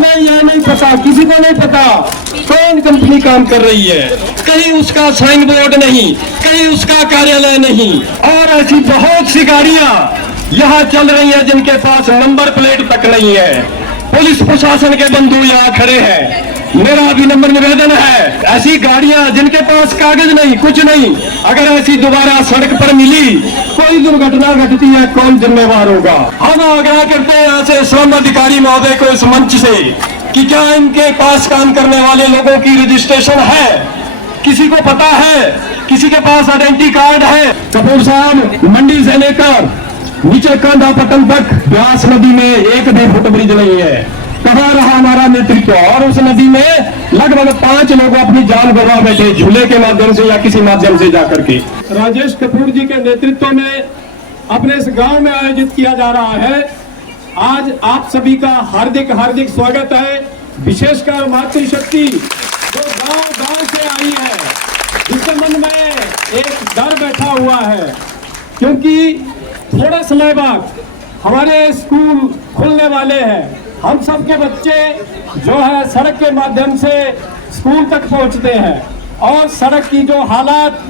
हमें यह नहीं पता, किसी को नहीं पता कौन कंपनी काम कर रही है। कहीं उसका साइन बोर्ड नहीं, कहीं उसका कार्यालय नहीं, और ऐसी बहुत सी गाड़ियां यहाँ चल रही हैं जिनके पास नंबर प्लेट तक नहीं है। पुलिस प्रशासन के बंधु यहाँ खड़े हैं। मेरा विनम्र निवेदन है, ऐसी गाड़ियां जिनके पास कागज नहीं, कुछ नहीं, अगर ऐसी दोबारा सड़क पर मिली, कोई दुर्घटना घटती है, कौन जिम्मेवार होगा? हम आग्रह करते हैं यहाँ से श्रम अधिकारी महोदय को इस मंच से कि क्या इनके पास काम करने वाले लोगों की रजिस्ट्रेशन है? किसी को पता है? किसी के पास आइडेंटिटी कार्ड है? कपूर साहब, मंडी से लेकर नीचे कांधा पटन तक ब्यास नदी में एक भी फुट ब्रिज नहीं है। कहाँ रहा हमारा नेतृत्व? और उस नदी में लगभग 5 लोग अपनी जान गंवा बैठे, झूले के माध्यम से या किसी माध्यम से जाकर के। राजेश कपूर जी के नेतृत्व में अपने इस गांव में आयोजित किया जा रहा है। आज आप सभी का हार्दिक हार्दिक स्वागत है। विशेषकर मातृशक्ति जो गांव से आई है, जिसके मन में एक डर बैठा हुआ है, क्योंकि थोड़ा समय बाद हमारे स्कूल खुलने वाले हैं। हम सब के बच्चे जो है सड़क के माध्यम से स्कूल तक पहुंचते हैं, और सड़क की जो हालात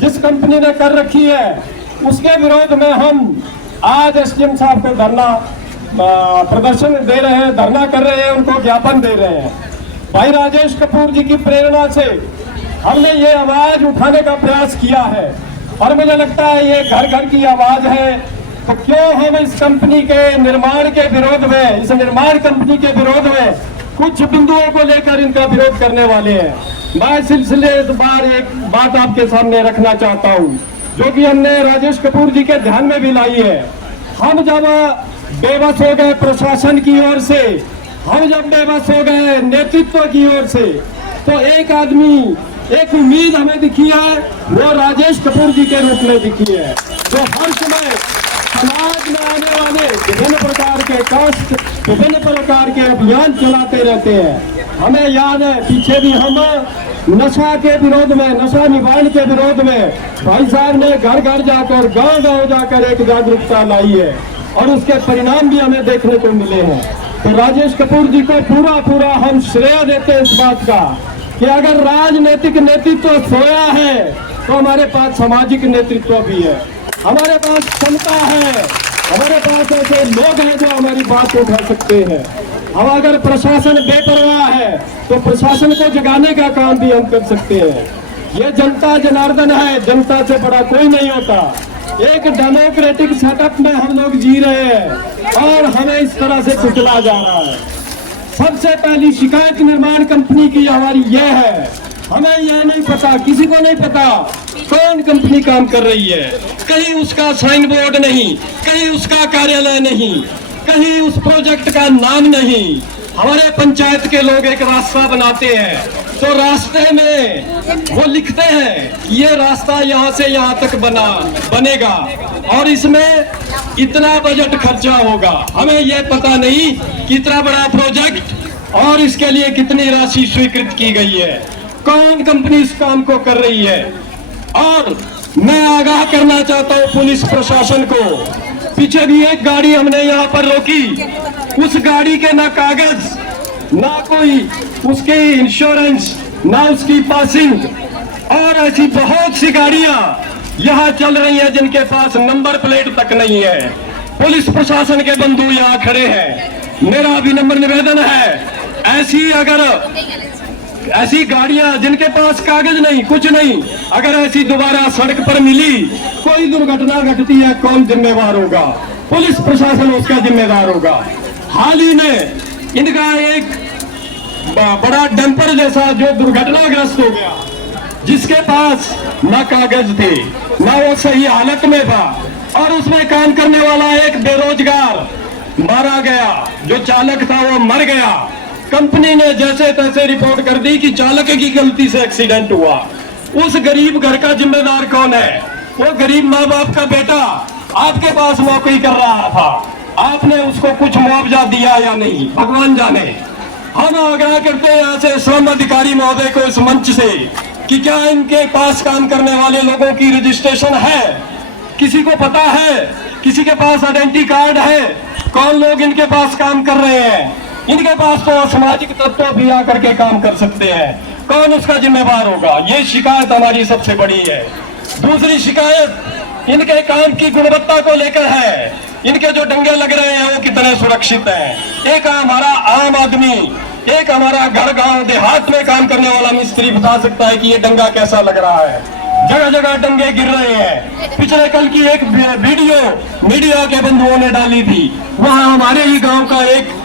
जिस कंपनी ने कर रखी है, उसके विरोध में हम आज एसडीएम साहब को धरना प्रदर्शन दे रहे हैं, धरना कर रहे हैं, उनको ज्ञापन दे रहे हैं। भाई राजेश कपूर जी की प्रेरणा से हमने ये आवाज उठाने का प्रयास किया है, और मुझे लगता है ये घर घर की आवाज है। तो क्यों हम इस कंपनी के निर्माण के विरोध में, इस निर्माण कंपनी के विरोध में कुछ बिंदुओं को लेकर इनका विरोध करने वाले हैं। मैं सिलसिलेवार एक बात आपके सामने रखना चाहता हूं, जो कि हमने राजेश कपूर जी के ध्यान में भी लाई है। हम जब बेबस हो गए प्रशासन की ओर से, हम जब बेबस हो गए नेतृत्व की ओर से, तो एक आदमी, एक उम्मीद हमें दिखी है, वो राजेश कपूर जी के रूप में दिखी है, जो हर समय समाज में आने वाले विभिन्न प्रकार के कष्ट, विभिन्न प्रकार के अभियान चलाते रहते हैं। हमें याद है, पीछे भी हम नशा के विरोध में, नशा निवारण के विरोध में भाई साहब ने घर घर जाकर, गांव गांव जाकर एक जागरूकता लाई है, और उसके परिणाम भी हमें देखने को मिले हैं। तो राजेश कपूर जी को पूरा हम श्रेय देते हैं इस बात का कि अगर राजनीतिक नेतृत्व सोया है, तो हमारे पास सामाजिक नेतृत्व भी है, हमारे पास क्षमता है, हमारे पास ऐसे लोग हैं जो हमारी बात उठा सकते हैं। हम अगर प्रशासन बेपरवाह है, तो प्रशासन को जगाने का काम भी हम कर सकते हैं। ये जनता जनार्दन है, जनता से बड़ा कोई नहीं होता। एक डेमोक्रेटिक सेटअप में हम लोग जी रहे हैं, और हमें इस तरह से कुचला जा रहा है। सबसे पहली शिकायत निर्माण कंपनी की हमारी यह है, हमें यह नहीं पता, किसी को नहीं पता कौन कंपनी काम कर रही है। कहीं उसका साइन बोर्ड नहीं, कहीं उसका कार्यालय नहीं, कहीं उस प्रोजेक्ट का नाम नहीं। हमारे पंचायत के लोग एक रास्ता बनाते हैं, तो रास्ते में वो लिखते हैं कि ये रास्ता यहाँ से यहाँ तक बनेगा, और इसमें इतना बजट खर्चा होगा। हमें ये पता नहीं कितना बड़ा प्रोजेक्ट और इसके लिए कितनी राशि स्वीकृत की गई है, कौन कंपनी इस काम को कर रही है। और मैं आगाह करना चाहता हूँ पुलिस प्रशासन को, पीछे भी एक गाड़ी हमने यहाँ पर रोकी, उस गाड़ी के ना कागज, ना कोई उसके इंश्योरेंस, ना उसकी पासिंग, और ऐसी बहुत सी गाड़ियां यहाँ चल रही हैं जिनके पास नंबर प्लेट तक नहीं है। पुलिस प्रशासन के बंधु यहाँ खड़े हैं। मेरा विनम्र निवेदन है, ऐसी गाड़ियां जिनके पास कागज नहीं, कुछ नहीं, अगर ऐसी दोबारा सड़क पर मिली, कोई दुर्घटना घटती है, कौन जिम्मेवार होगा? पुलिस प्रशासन उसका जिम्मेदार होगा। हाल ही में इनका एक बड़ा डंपर जैसा जो दुर्घटनाग्रस्त हो गया, जिसके पास ना कागज थे, ना वो सही हालत में था, और उसमें काम करने वाला एक बेरोजगार मारा गया। जो चालक था वो मर गया। कंपनी ने जैसे तैसे रिपोर्ट कर दी कि चालक की गलती से एक्सीडेंट हुआ। उस गरीब घर का जिम्मेदार कौन है? वो गरीब माँ बाप का बेटा आपके पास नौकरी कर रहा था, आपने उसको कुछ मुआवजा दिया या नहीं, भगवान जाने। हम आग्रह करते हैं यहाँ से श्रम अधिकारी महोदय को इस मंच से कि क्या इनके पास काम करने वाले लोगों की रजिस्ट्रेशन है? किसी को पता है? किसी के पास आइडेंटिटी कार्ड है? कौन लोग इनके पास काम कर रहे हैं? इनके पास तो सामाजिक तत्व भी आकर के काम कर सकते हैं, कौन उसका जिम्मेवार होगा? ये शिकायत हमारी सबसे बड़ी है। दूसरी शिकायत इनके काम की गुणवत्ता को लेकर है। इनके जो डंगे लग रहे हैं वो कितने सुरक्षित हैं? एक हमारा आम आदमी, एक हमारा घर गांव देहात में काम करने वाला मिस्त्री बता सकता है कि ये डंगा कैसा लग रहा है। जगह जगह डंगे गिर रहे हैं। पिछले कल की एक वीडियो मीडिया के बंधुओं ने डाली थी, वहां हमारे ही गांव का एक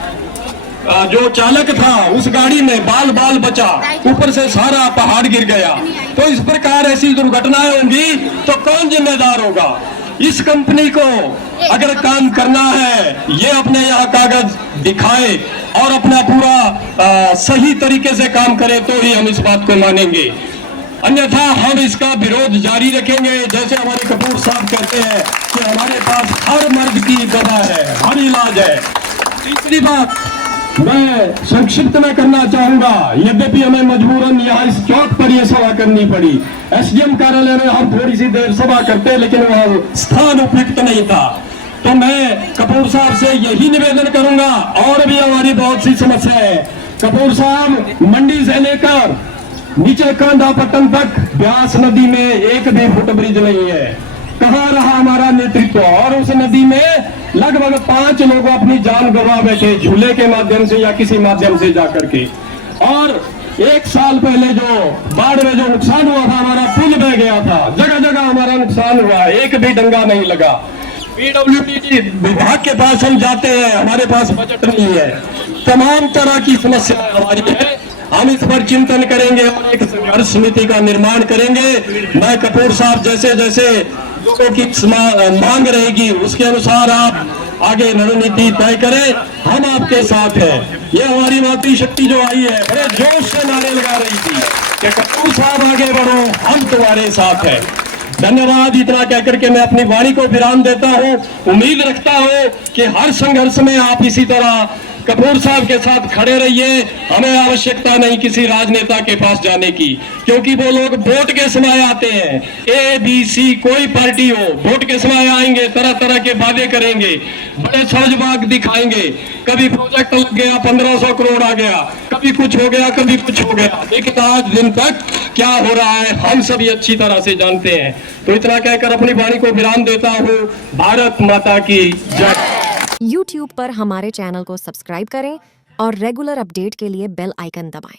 जो चालक था उस गाड़ी में बाल बाल बचा, ऊपर से सारा पहाड़ गिर गया। तो इस प्रकार ऐसी दुर्घटनाएं होंगी तो कौन जिम्मेदार होगा? इस कंपनी को अगर काम करना है, ये अपने यहाँ कागज दिखाए और अपना पूरा सही तरीके से काम करे तो ही हम इस बात को मानेंगे, अन्यथा हम इसका विरोध जारी रखेंगे। जैसे हमारे कपूर साहब कहते हैं कि हमारे पास हर मर्ज की दवा है, हर इलाज है। तीसरी बात मैं संक्षिप्त में करना चाहूंगा, यद्यपि हमें मजबूरन यहाँ इस चौक पर यह सभा करनी पड़ी। एसडीएम कार्यालय में हम थोड़ी सी देर सभा करते लेकिन वह स्थान उपयुक्त नहीं था, तो मैं कपूर साहब से यही निवेदन करूंगा। और भी हमारी बहुत सी समस्या है। कपूर साहब, मंडी से लेकर नीचे कांदापट्टन तक ब्यास नदी में एक भी फुट ब्रिज नहीं है। कहाँ रहा हमारा नेतृत्व? और उस नदी में लगभग 5 लोग अपनी जान गंवा बैठे, झूले के माध्यम से या किसी माध्यम से जाकर के। और 1 साल पहले जो बाढ़ में जो नुकसान हुआ था, हमारा पुल बह गया था, जगह जगह हमारा नुकसान हुआ, एक भी डंगा नहीं लगा। पीडब्ल्यूडी विभाग के पास हम जाते हैं, हमारे पास बजट नहीं है। तमाम तरह की समस्या हमारी है। हम इस पर चिंतन करेंगे और एक संघर्ष समिति का निर्माण करेंगे। मैं कपूर साहब जैसे जैसे लोगों की मांग रहेगी उसके अनुसार आप आगे रणनीति तय करें, हम आपके साथ हैं। ये हमारी मातृशक्ति जो आई है बड़े जोश से नारे लगा रही थी कि कपूर साहब आगे बढ़ो, हम तुम्हारे साथ हैं। धन्यवाद। इतना कहकर के मैं अपनी वाणी को विराम देता हूँ। उम्मीद रखता हूँ कि हर संघर्ष में आप इसी तरह कपूर साहब के साथ खड़े रहिए। हमें आवश्यकता नहीं किसी राजनेता के पास जाने की, क्योंकि वो लोग वोट के समय आते हैं। ABC कोई पार्टी हो, वोट के समय आएंगे, तरह तरह के वादे करेंगे, बड़े सौजबाग दिखाएंगे। कभी प्रोजेक्ट लग गया, 1500 करोड़ आ गया, कभी कुछ हो गया, कभी कुछ हो गया, लेकिन आज दिन तक क्या हो रहा है हम सभी अच्छी तरह से जानते हैं। तो इतना कहकर अपनी वाणी को विराम देता हूँ। भारत माता की जय। YouTube पर हमारे चैनल को सब्सक्राइब करें और रेगुलर अपडेट के लिए बेल आइकन दबाएं।